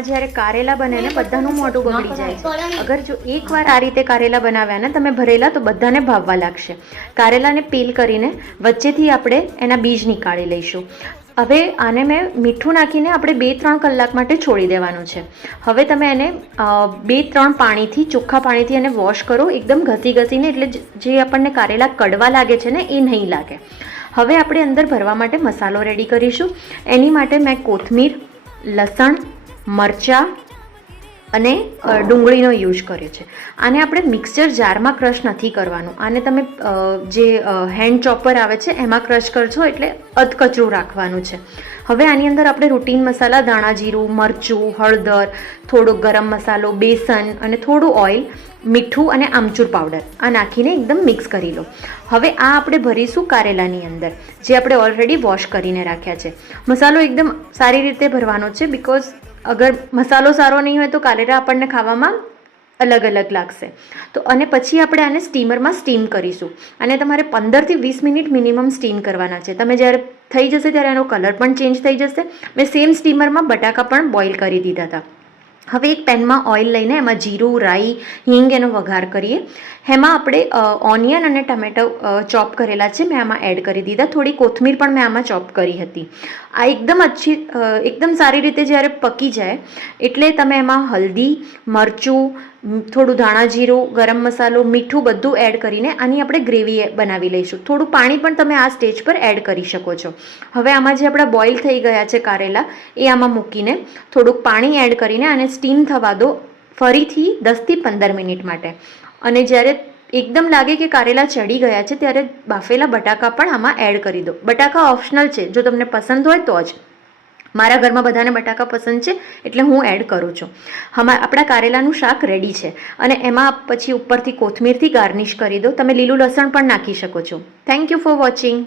આ જ્યારે કારેલા બને ને બધાનું મોઢું બગડી જાય છે. અગર જો એકવાર આ રીતે કારેલા બનાવ્યા ને તમે ભરેલા તો બધાને ભાવવા લાગશે. કારેલાને પીલ કરીને વચ્ચેથી આપણે એના બીજ નીકાળી લઈશું. હવે આને મેં મીઠું નાખીને આપણે 2-3 કલાક માટે છોડી દેવાનું છે. હવે તમે એને 2-3 પાણીથી ચોખ્ખા પાણીથી એને વોશ કરો, એકદમ ઘસીને, એટલે જે આપણને કારેલા કડવા લાગે છે ને એ નહીં લાગે. હવે આપણે અંદર ભરવા માટે મસાલો રેડી કરીશું. એની માટે મેં કોથમીર, લસણ, મરચાં અને ડુંગળીનો યુઝ કર્યો છે. આને આપણે મિક્સચર જારમાં ક્રશ નથી કરવાનું. આને તમે જે હેન્ડ ચોપર આવે છે એમાં ક્રશ કરજો, એટલે અધકચરું રાખવાનું છે. હવે આની અંદર આપણે રૂટીન મસાલા ધાણા જીરું, મરચું, હળદર, થોડો ગરમ મસાલો, બેસન અને થોડું ઓઇલ, મીઠું અને આમચૂર પાવડર આ નાખીને એકદમ મિક્સ કરી લો. હવે આ આપણે ભરીશું કારેલાની અંદર, જે આપણે ઓલરેડી વોશ કરીને રાખ્યા છે. મસાલો એકદમ સારી રીતે ભરવાનો છે, બિકોઝ અગર મસાલો સારો નહીં હોય તો કારેલા આપણને ખાવામાં અલગ અલગ લાગશે. તો અને પછી આપણે આને સ્ટીમરમાં સ્ટીમ કરીશું. અને તમારે 15 થી 20 મિનિટ મિનિમમ સ્ટીમ કરવાના છે. તમે જ્યારે થઈ જશે ત્યારે એનો કલર પણ ચેન્જ થઈ જશે. મેં સેમ સ્ટીમરમાં બટાકા પણ બોઇલ કરી દીધા હતા. હવે એક પેનમાં ઓઇલ લઈને એમાં જીરું, રાઈ, હિંગ એનો વઘાર કરીએ. એમાં આપણે ઓનિયન અને ટમેટો ચોપ કરેલા છે મેં આમાં એડ કરી દીધા. થોડી કોથમીર પણ મેં આમાં ચોપ કરી હતી. આ એકદમ સારી રીતે જ્યારે પકી જાય એટલે તમે એમાં હલ્દી, મરચું, થોડું ધાણા જીરું, ગરમ મસાલો, મીઠું બધું એડ કરીને આની આપણે ગ્રેવી બનાવી લઈશું. થોડું પાણી પણ તમે આ સ્ટેજ પર એડ કરી શકો છો. હવે આમાં જે આપણા બોઇલ થઈ ગયા છે કારેલા એ આમાં મૂકીને થોડુંક પાણી એડ કરીને આને સ્ટીમ થવા દો ફરીથી 10 થી 15 મિનિટ માટે. અને જ્યારે એકદમ લાગે કે કારેલા ચડી ગયા છે ત્યારે બાફેલા બટાકા પણ આમાં એડ કરી દો. બટાકા ઓપ્શનલ છે, જો તમને પસંદ હોય તો જ. મારા ઘરમાં બધાને બટાકા પસંદ છે એટલે હું એડ કરું છું. આપણા કારેલાનું શાક રેડી છે. અને એમાં પછી ઉપરથી કોથમીરથી ગાર્નિશ કરી દો. તમે લીલું લસણ પણ નાખી શકો છો. Thank you for watching.